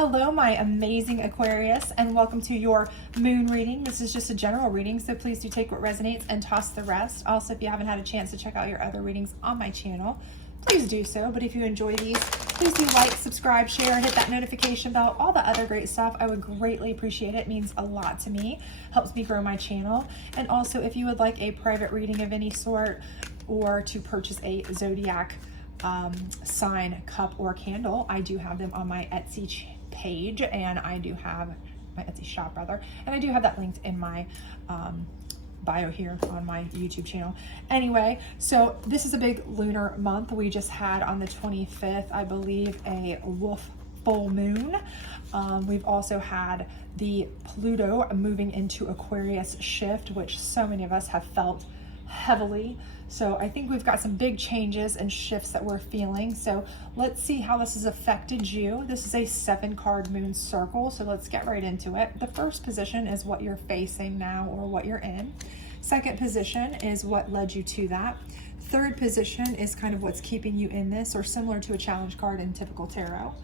Hello, my amazing Aquarius, and welcome to your moon reading. This is just a general reading, so please do take what resonates and toss the rest. Also, if you haven't had a chance to check out your other readings on my channel, please do so. But if you enjoy these, please do like, subscribe, share, hit that notification bell, all the other great stuff. I would greatly appreciate it. It means a lot to me, helps me grow my channel. And also, if you would like a private reading of any sort or to purchase a Zodiac sign, cup, or candle, I do have them on my Etsy page, and I do have my Etsy shop rather, and I do have that linked in my bio here on my YouTube channel. Anyway, so this is a big lunar month. We just had on the 25th, I believe, a wolf full moon. We've also had the Pluto moving into Aquarius shift, which so many of us have felt heavily. So I think we've got some big changes and shifts that we're feeling. So let's see how this has affected you. This is a 7-card moon circle, so let's get right into it. The first position is what you're facing now or what you're in. Second position is what led you to that. Third position is kind of what's keeping you in this, or similar to a challenge card in typical tarot.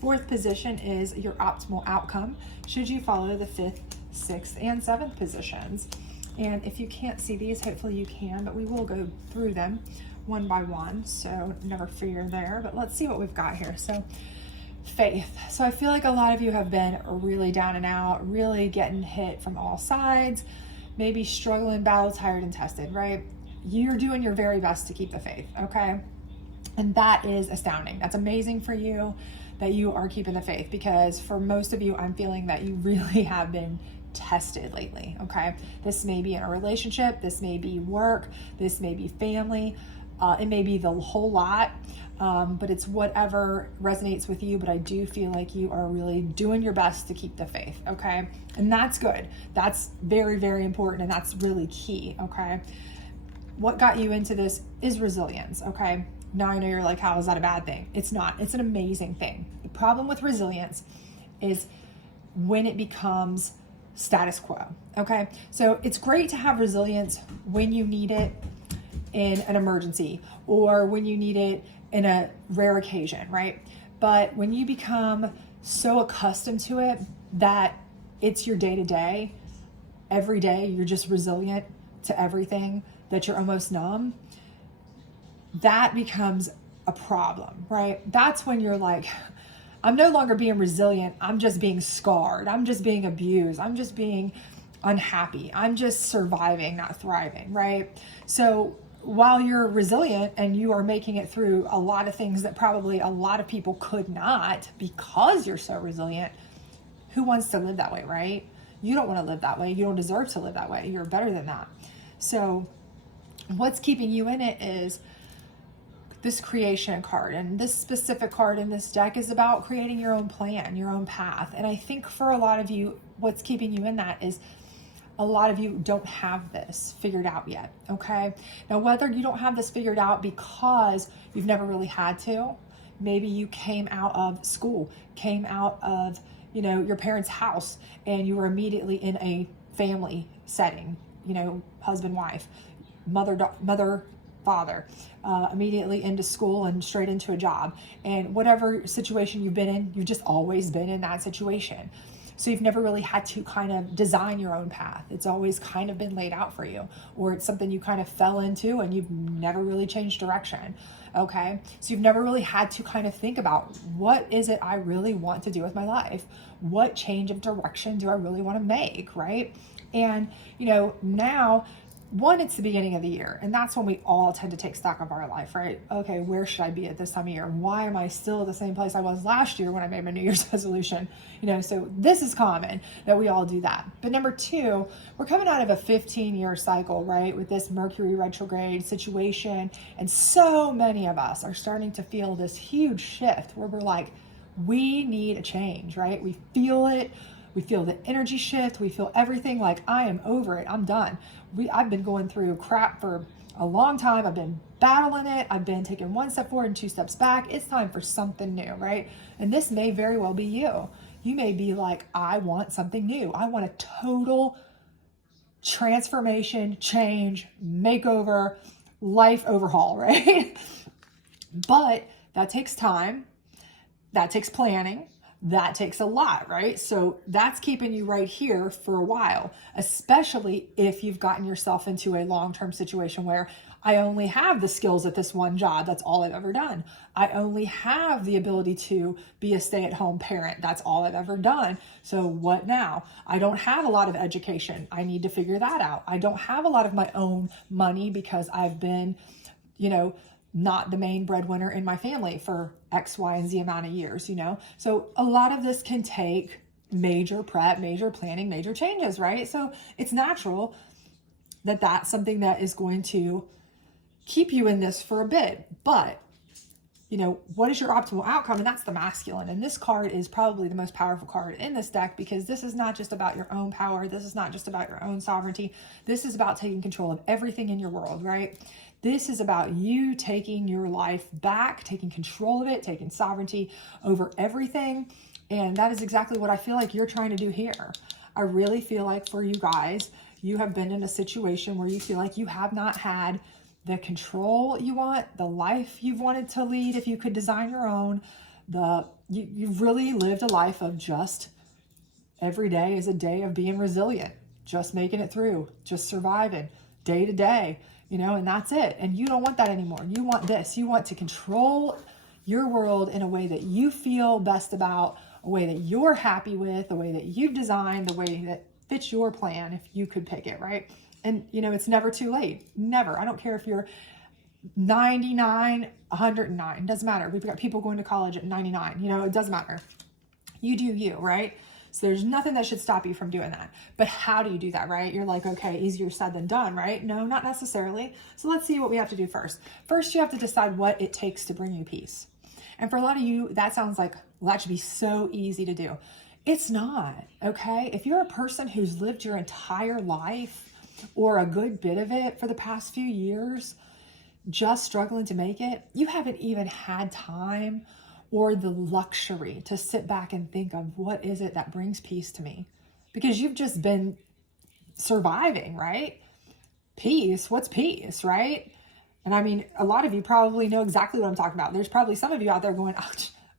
Fourth position is your optimal outcome should you follow the 5th, 6th, and 7th positions. And if you can't see these, hopefully you can, but we will go through them one by one, so never fear there. But let's see what we've got here. So faith. So I feel like a lot of you have been really down and out, really getting hit from all sides, maybe struggling, battle, tired, and tested, right? You're doing your very best to keep the faith, okay? And that is astounding. That's amazing for you that you are keeping the faith, because for most of you, I'm feeling that you really have been tested lately, okay? This may be in a relationship, this may be work, this may be family, it may be the whole lot, but it's whatever resonates with you. But I do feel like you are really doing your best to keep the faith, okay? And that's good. That's very, very important, and that's really key, okay? What got you into this is resilience, okay? Now I know you're like, how is that a bad thing? It's not. It's an amazing thing. The problem with resilience is when it becomes status quo, okay? So it's great to have resilience when you need it in an emergency or when you need it in a rare occasion, right? But when you become so accustomed to it that it's your day-to-day, every day you're just resilient to everything, that you're almost numb, that becomes a problem, right? That's when you're like, I'm no longer being resilient. I'm just being scarred. I'm just being abused. I'm just being unhappy. I'm just surviving, not thriving, right? So while you're resilient and you are making it through a lot of things that probably a lot of people could not, because you're so resilient, who wants to live that way, right? You don't want to live that way. You don't deserve to live that way. You're better than that. So what's keeping you in it is this creation card, and this specific card in this deck is about creating your own plan, your own path. And I think for a lot of you, what's keeping you in that is a lot of you don't have this figured out yet, okay? Now, whether you don't have this figured out because you've never really had to, maybe you came out of school, came out of, your parents' house, and you were immediately in a family setting, husband, wife, mother, father, immediately into school and straight into a job. And whatever situation you've been in, you've just always been in that situation. So you've never really had to kind of design your own path. It's always kind of been laid out for you, or it's something you kind of fell into and you've never really changed direction, okay? So you've never really had to kind of think about, what is it I really want to do with my life? What change of direction do I really want to make, right? And, now, one, it's the beginning of the year, and that's when we all tend to take stock of our life, right? Okay, where should I be at this time of year? Why am I still at the same place I was last year when I made my New Year's resolution? So this is common that we all do that. But number two, we're coming out of a 15-year cycle, right? With this Mercury retrograde situation, and so many of us are starting to feel this huge shift where we're like, we need a change, right? We feel it. We feel the energy shift. We feel everything like, I am over it. I'm done. I've been going through crap for a long time. I've been battling it. I've been taking one step forward and 2 steps back. It's time for something new, right? And this may very well be you. You may be like, I want something new. I want a total transformation, change, makeover, life overhaul, right? But that takes time. That takes planning. that takes a lot, right? So that's keeping you right here for a while, especially if you've gotten yourself into a long-term situation where I only have the skills at this one job. That's all I've ever done. I only have the ability to be a stay-at-home parent. That's all I've ever done. So what now? I don't have a lot of education. I need to figure that out. I don't have a lot of my own money because I've been, not the main breadwinner in my family for X, Y, and Z amount of years, So a lot of this can take major prep, major planning, major changes, right? So it's natural that that's something that is going to keep you in this for a bit. But, what is your optimal outcome? And that's the masculine. And this card is probably the most powerful card in this deck, because this is not just about your own power. This is not just about your own sovereignty. This is about taking control of everything in your world, right? This is about you taking your life back, taking control of it, taking sovereignty over everything. And that is exactly what I feel like you're trying to do here. I really feel like for you guys, you have been in a situation where you feel like you have not had the control you want, the life you've wanted to lead if you could design your own. You've really lived a life of just every day is a day of being resilient, just making it through, just surviving day to day. And that's it. And you don't want that anymore. You want this. You want to control your world in a way that you feel best about, a way that you're happy with, a way that you've designed, the way that fits your plan, if you could pick it, right? And, it's never too late. Never. I don't care if you're 99, 109. Doesn't matter. We've got people going to college at 99. It doesn't matter. You do you, right? So there's nothing that should stop you from doing that. But how do you do that, right? You're like, okay, easier said than done, right? No, not necessarily. So let's see what we have to do first. First, you have to decide what it takes to bring you peace. And for a lot of you, that sounds like, well, that should be so easy to do. It's not, okay? If you're a person who's lived your entire life or a good bit of it for the past few years, just struggling to make it, you haven't even had time or the luxury to sit back and think of what is it that brings peace to me? Because you've just been surviving, right? Peace, what's peace, right? And I mean, a lot of you probably know exactly what I'm talking about. There's probably some of you out there going, oh,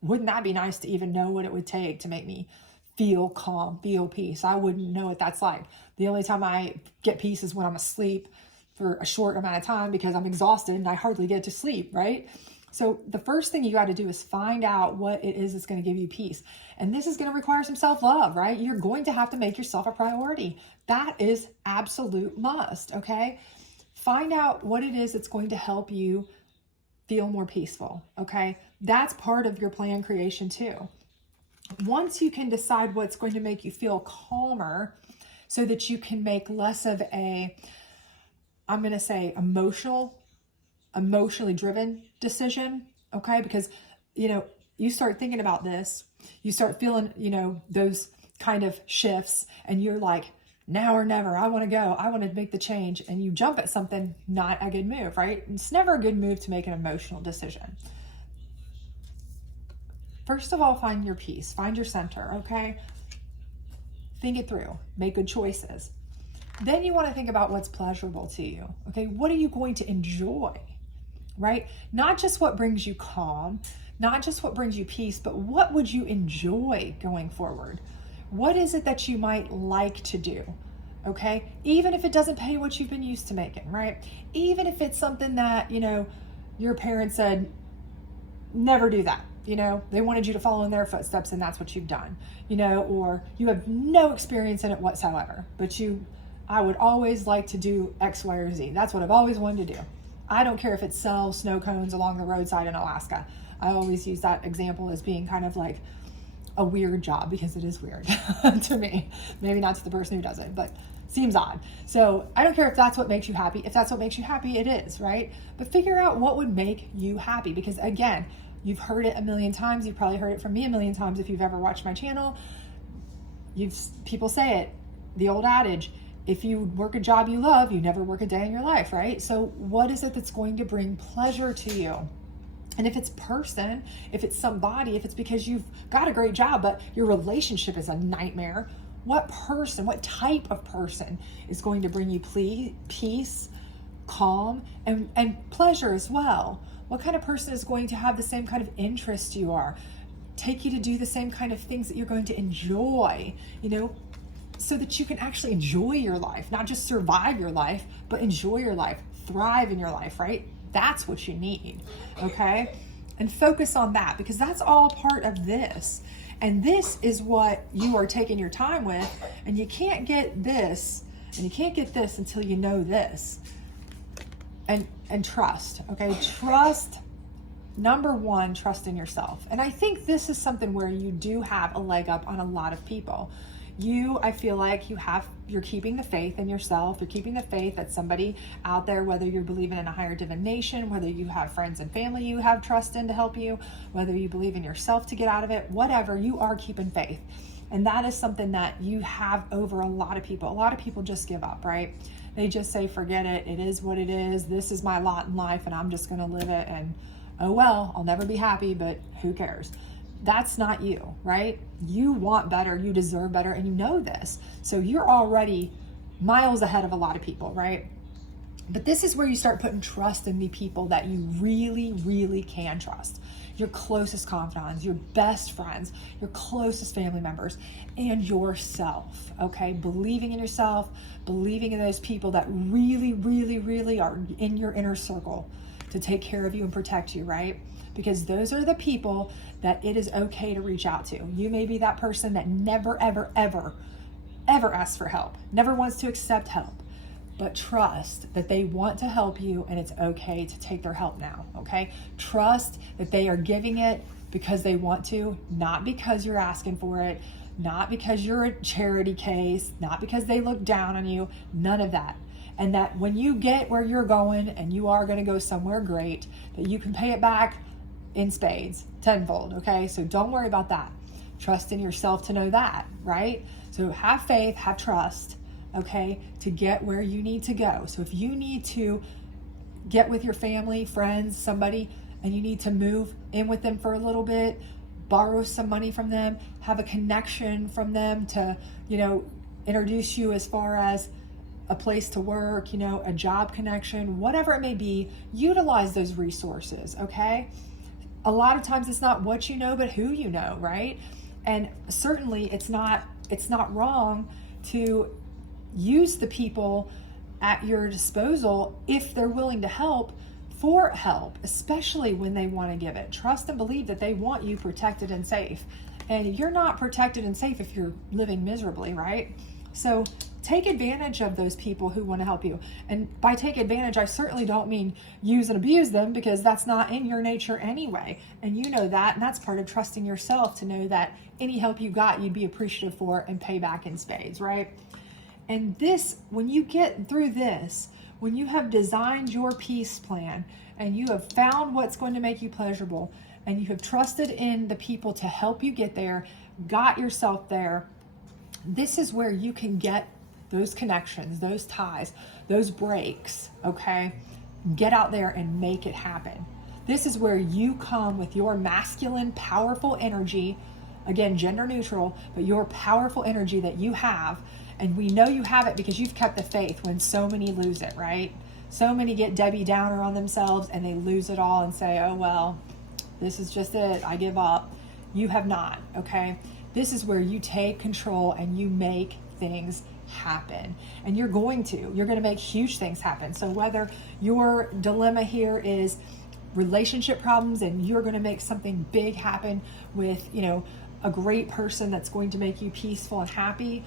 wouldn't that be nice to even know what it would take to make me feel calm, feel peace? I wouldn't know what that's like. The only time I get peace is when I'm asleep for a short amount of time because I'm exhausted and I hardly get to sleep, right? So the first thing you got to do is find out what it is that's going to give you peace. And this is going to require some self-love, right? You're going to have to make yourself a priority. That is absolute must, okay? Find out what it is that's going to help you feel more peaceful, okay? That's part of your plan creation too. Once you can decide what's going to make you feel calmer so that you can make less of a, I'm going to say emotionally driven decision, okay? Because, you start thinking about this, you start feeling, those kind of shifts, and you're like, now or never, I want to go, I want to make the change, and you jump at something, not a good move, right? It's never a good move to make an emotional decision. First of all, find your peace, find your center, okay? Think it through, make good choices. Then you want to think about what's pleasurable to you, okay? What are you going to enjoy, right? Not just what brings you calm, not just what brings you peace, but what would you enjoy going forward? What is it that you might like to do, okay? Even if it doesn't pay what you've been used to making, right? Even if it's something that, your parents said, never do that. They wanted you to follow in their footsteps and that's what you've done, or you have no experience in it whatsoever, but I would always like to do X, Y, or Z. That's what I've always wanted to do. I don't care if it sells snow cones along the roadside in Alaska. I always use that example as being kind of like a weird job because it is weird to me. Maybe not to the person who does it, but seems odd. So I don't care if that's what makes you happy. If that's what makes you happy, it is, right? But figure out what would make you happy, because again, you've heard it a million times. You've probably heard it from me a million times if you've ever watched my channel. People say it, the old adage, if you work a job you love, you never work a day in your life, right? So what is it that's going to bring pleasure to you? And if it's person, if it's somebody, if it's because you've got a great job, but your relationship is a nightmare, what person, what type of person is going to bring you peace, calm, and pleasure as well? What kind of person is going to have the same kind of interest you are? take you to do the same kind of things that you're going to enjoy, so that you can actually enjoy your life, not just survive your life, but enjoy your life, thrive in your life, right? That's what you need, okay? And focus on that, because that's all part of this. And this is what you are taking your time with, and you can't get this, and you can't get this until you know this. And trust, okay? Trust. Number one, trust in yourself. And I think this is something where you do have a leg up on a lot of people. I feel like you're keeping the faith in yourself. You're keeping the faith that somebody out there, whether you're believing in a higher divination, whether you have friends and family you have trust in to help you, whether you believe in yourself to get out of it, whatever, you are keeping faith. And that is something that you have over a lot of people. A lot of people just give up, right? They just say, forget it. It is what it is. This is my lot in life, and I'm just going to live it. And oh well, I'll never be happy, but who cares? That's not you, right? You want better, you deserve better, and you know this. So you're already miles ahead of a lot of people, right? But this is where you start putting trust in the people that you really, really can trust. Your closest confidants, your best friends, your closest family members, and yourself, okay? Believing in yourself, believing in those people that really, really, really are in your inner circle to take care of you and protect you, right? Because those are the people that it is okay to reach out to. You may be that person that never, ever, ever, ever asks for help, never wants to accept help, but trust that they want to help you, and it's okay to take their help now, okay? Trust that they are giving it because they want to, not because you're asking for it, not because you're a charity case, not because they look down on you, none of that. And that when you get where you're going, and you are going to go somewhere great, that you can pay it back in spades, tenfold, okay? So don't worry about that. Trust in yourself to know that, right? So have faith, have trust, okay, to get where you need to go. So if you need to get with your family, friends, somebody, and you need to move in with them for a little bit, borrow some money from them, have a connection from them to, introduce you as far as a place to work, a job connection, whatever it may be, utilize those resources, okay? A lot of times it's not what you know, but who you know, right? And certainly it's not wrong to use the people at your disposal if they're willing to help, for help, especially when they want to give it. Trust and believe that they want you protected and safe. And you're not protected and safe if you're living miserably, right? So take advantage of those people who want to help you. And by take advantage, I certainly don't mean use and abuse them, because that's not in your nature anyway. And you know that, and that's part of trusting yourself to know that any help you got, you'd be appreciative for and pay back in spades, right? And this, when you get through this, when you have designed your peace plan and you have found what's going to make you pleasurable, and you have trusted in the people to help you get there, got yourself there, this is where you can get those connections, those ties, those breaks, okay? Get out there and make it happen. This is where you come with your masculine, powerful energy, again, gender neutral, but your powerful energy that you have. And we know you have it because you've kept the faith when so many lose it, right? So many get Debbie Downer on themselves and they lose it all and say, oh, well, this is just it, I give up. You have not, okay? This is where you take control and you make things happen. And you're going to make huge things happen. So whether your dilemma here is relationship problems and you're going to make something big happen with, a great person that's going to make you peaceful and happy,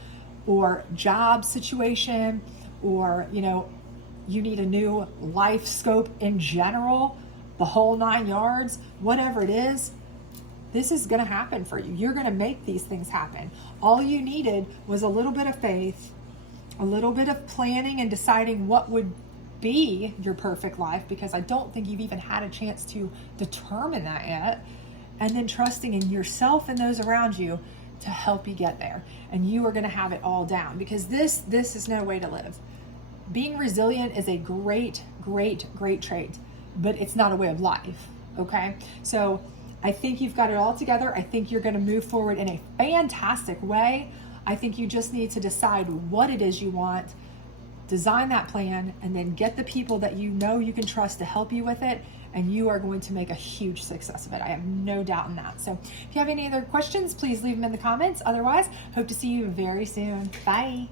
or job situation, or, you need a new life scope in general, the whole 9 yards, whatever it is, this is going to happen for you. You're going to make these things happen. All you needed was a little bit of faith, a little bit of planning and deciding what would be your perfect life, because I don't think you've even had a chance to determine that yet. And then trusting in yourself and those around you to help you get there. And you are going to have it all down, because this is no way to live. Being resilient is a great, great, great trait, but it's not a way of life, okay? So I think you've got it all together. I think you're going to move forward in a fantastic way. I think you just need to decide what it is you want, design that plan, and then get the people that you know you can trust to help you with it, and you are going to make a huge success of it. I have no doubt in that. So if you have any other questions, please leave them in the comments. Otherwise, hope to see you very soon. Bye.